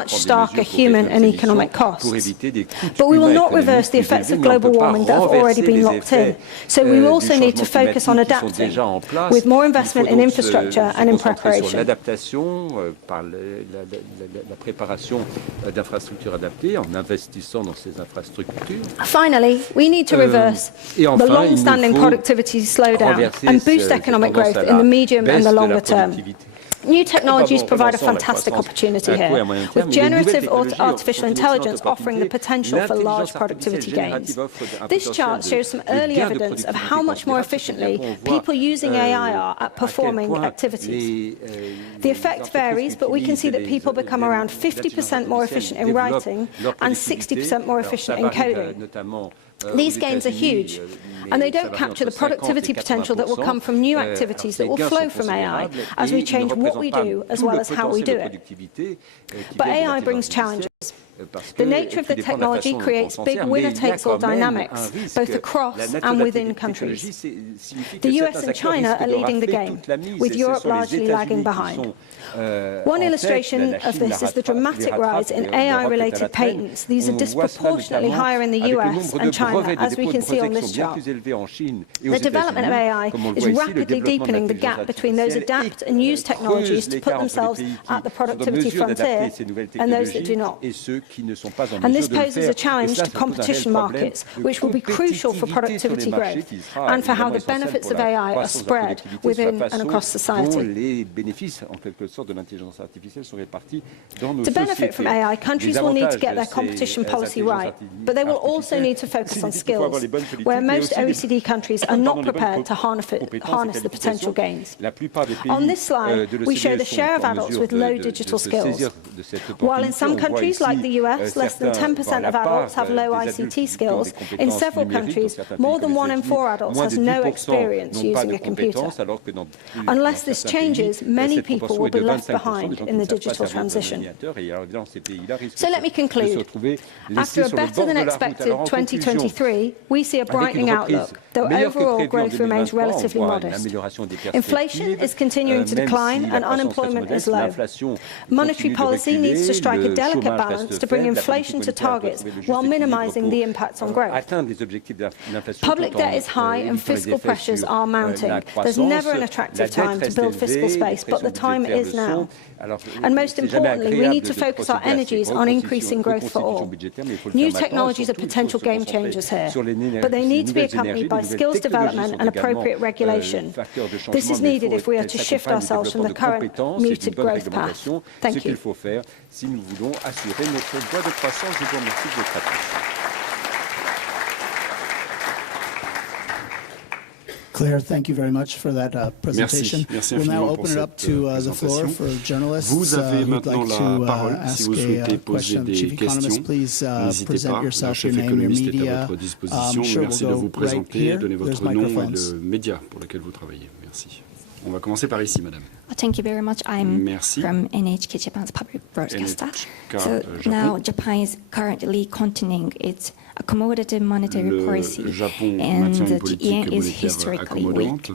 much starker human and economic costs. But we will not reverse the effects of global warming that have already been locked in. So we also need to focus on adapting with more investment in infrastructure and in preparation. Finally, we need to reverse the long-standing productivity slowdown and boost economic growth in the medium and the longer term. New technologies provide a fantastic opportunity here, with generative artificial intelligence offering the potential for large productivity gains. This chart shows some early evidence of how much more efficiently people using AI are at performing activities. The effect varies, but we can see that people become around 50% more efficient in writing and 60% more efficient in coding. These gains are huge, and they don't capture the productivity potential that will come from new activities that will flow from AI as we change what we do as well as how we do it. But AI brings challenges. The nature of the technology creates big winner-takes-all dynamics, both across and within countries. The US and China are leading the game, with Europe largely lagging behind. One illustration of this is the dramatic rise in AI-related patents. These are disproportionately higher in the US and China, as we can see on this chart. The development of AI is rapidly deepening the gap between those adapt and use technologies to put themselves at the productivity frontier and those that do not. And this poses a challenge to competition markets, which will be crucial for productivity growth and for how the benefits of AI are spread within and across society. To benefit from AI, countries will need to get their competition policy right, but they will also need to focus on skills, where most OECD countries are not prepared to harness the potential gains. On this slide, we show the share of adults with low digital skills. While in some countries, like the US, less than 10% of adults have low ICT skills, in several countries, more than 1 in 4 adults has no experience using a computer. Unless this changes, many people will be left behind in the digital transition. So let me conclude. After a better than expected 2023, we see a brightening outlook, though overall growth remains relatively modest. Inflation is continuing to decline and unemployment is low. Monetary policy needs to strike a delicate balance to bring inflation to targets while minimizing the impacts on growth. Public debt is high and fiscal pressures are mounting. There's never an attractive time to build fiscal space, but the time is now. And most importantly, we need to focus our energies on increasing growth for all. New technologies are potential game changers here, but they need to be accompanied by skills development and appropriate regulation. This is needed if we are to shift ourselves from the current muted growth path. Thank you. Claire, thank you very much for that presentation. Merci we'll now infiniment open it up to the floor for journalists. Vous avez maintenant like la parole si vous souhaitez poser des questions. N'hésitez pas, le chef économiste est à votre disposition. Merci de vous présenter, donner votre nom et le média pour lequel vous travaillez. Merci. On va commencer par ici, madame. Thank you very much. I'm from NHK, Japan's public broadcaster. So now Japan is currently continuing its accommodative monetary policy, and the yen is historically weak.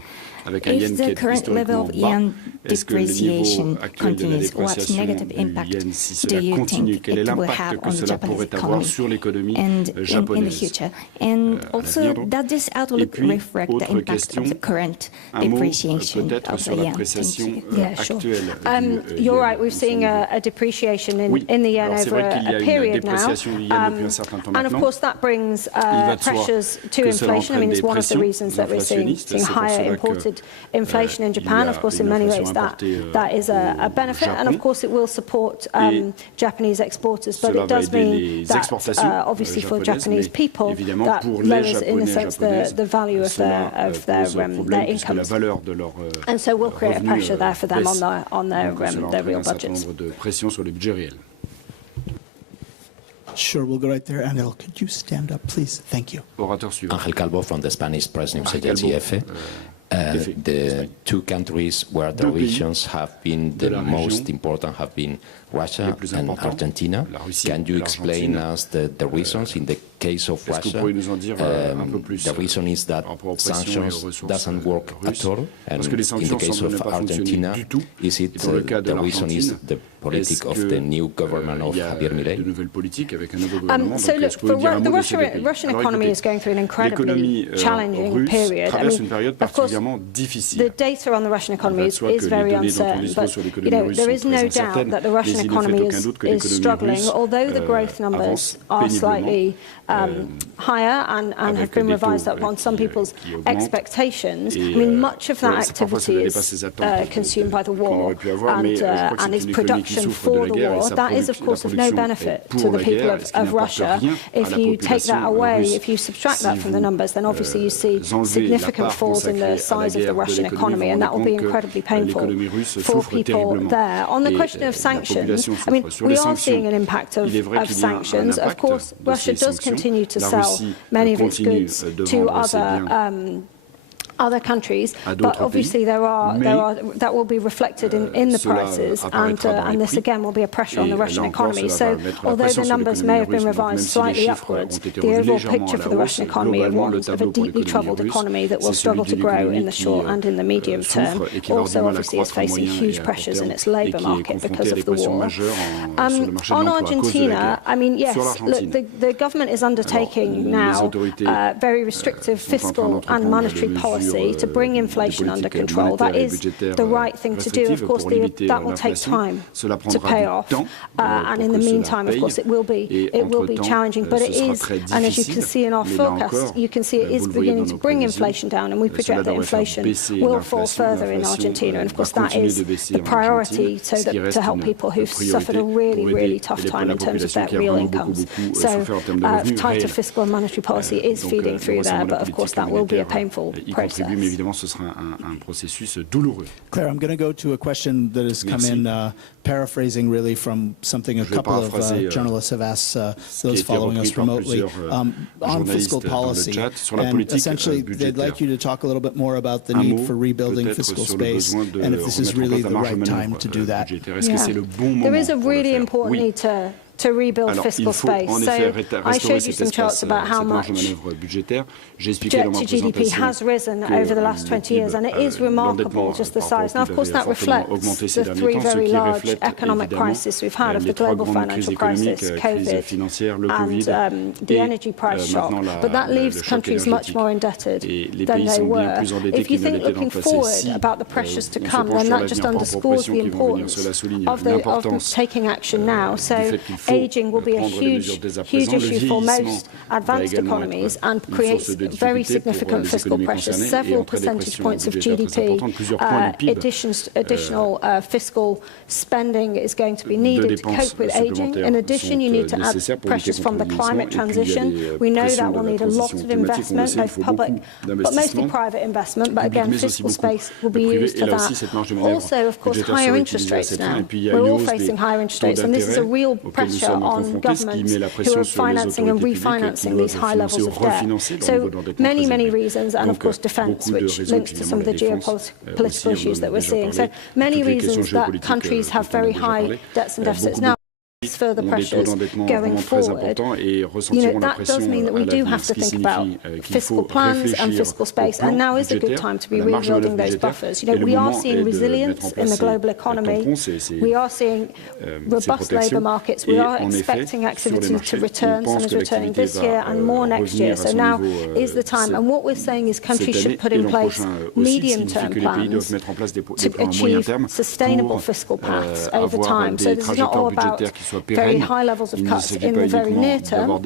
If the current level of yen depreciation continues, what negative impact do you think it will have on the Japanese economy and in the future? And also, does this outlook reflect the impact of the current depreciation of the yen? Yeah, sure. You're right, we've seen a depreciation in the yen over a period now. And of course, that brings pressures to inflation. I mean, it's one of the reasons that we're seeing higher imported inflation in Japan. Of course, in many ways, that is a benefit. And of course, it will support Japanese exporters. But it does mean that, obviously, for Japanese people, that lowers, in a sense, the value of their incomes. And so we'll create a pressure there for them on their real budgets. Sure, we'll go right there. Angel, could you stand up, please? Thank you. Angel Calvo from the Spanish press news agency EFE. The two countries where the regions have been the most important have been Russia and Argentina. Can you explain us the reasons in the case of Russia, the reason is that sanctions doesn't work at all. And in the case of Argentina, is it the reason is the politic of the new government of Javier Milei? So look, the Russian economy is going through an incredibly challenging period. I mean, of course, the data on the Russian economy is very uncertain, but there is no doubt that the Russian economy is struggling, although the growth numbers are slightly higher and have been revised up on some people's expectations. I mean, much of that activity is consumed by the war and is production for the war. That is, of course, of no benefit to the people of Russia. If you take that away, if you subtract that from the numbers, then obviously you see significant falls in the size of the Russian economy, and that will be incredibly painful for people there. On the question of sanctions, I mean, we are seeing an impact of sanctions. Of course, Russia does continue to sell many of its goods to other countries, but obviously that will be reflected in the prices, and this again will be a pressure on the Russian economy. So although the numbers may have been revised slightly upwards, the overall picture for the Russian economy is one of a deeply troubled economy that will struggle to grow in the short and in the medium term. Also, obviously, is facing huge pressures in its labour market because of the war. On Argentina, I mean, yes, look, the government is undertaking now very restrictive fiscal and monetary policy to bring inflation under control. That is the right thing to do. Of course, that will take time to pay off, and in the meantime, of course, it will be challenging. But it is, and as you can see in our forecast, you can see it is beginning to bring inflation down, and we project that inflation will fall further in Argentina. And of course, that is the priority to help people who've suffered a really, really tough time in terms of their real incomes. So tighter fiscal and monetary policy is feeding through there, but of course, that will be a painful process. Claire, I'm going to go to a question that has come in, paraphrasing really from something a couple of journalists have asked those following us remotely on fiscal policy. And essentially, they'd like you to talk a little bit more about the need for rebuilding fiscal space and if this is really the right time to do that. Yeah. There is a really important need to rebuild fiscal space. So I showed you some charts about how much debt to GDP has risen over the last 20 years, and it is remarkable just the size. Now, of course, that reflects the three very large economic crises we've had of the global financial crisis, COVID, and the energy price shock. But that leaves countries much more indebted than they were. If you think looking forward about the pressures to come, then that just underscores the importance of taking action now. So ageing will be a huge issue for most advanced economies and creates very significant fiscal pressures. Several percentage points of GDP, additional fiscal spending is going to be needed to cope with ageing. In addition, you need to add pressures from the climate transition. We know that will need a lot of investment, both public, but mostly private investment. But again, fiscal space will be used for that. Also, of course, higher interest rates now. We're all facing higher interest rates, and this is a real pressure on governments who are financing and refinancing these high levels of debt. So many reasons, and of course defence, which links to some of the geopolitical issues that we're seeing. So many reasons that countries have very high debts and deficits now. Further pressures going forward. That does mean that we do have to think about fiscal plans and fiscal space, and now is a good time to be rebuilding those buffers. We are seeing resilience in the global economy. We are seeing robust labour markets. We are expecting activity to return. Some is returning this year and more next year. So now is the time. And what we're saying is countries should put in place medium-term plans to achieve sustainable fiscal paths over time. So this is not all about very high levels of cuts in the very near term, but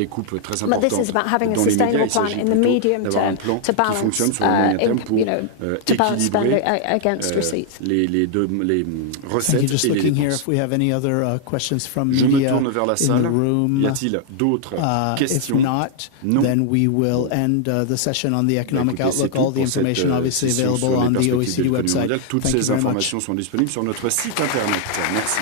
this is about having a sustainable plan in the medium term to balance spending against receipts. Thank you. Just looking here if we have any other questions from media in the room. If not, then we will end the session on the economic outlook. All the information obviously available on the OECD website. Toutes ces informations sont disponibles sur notre site internet. Merci.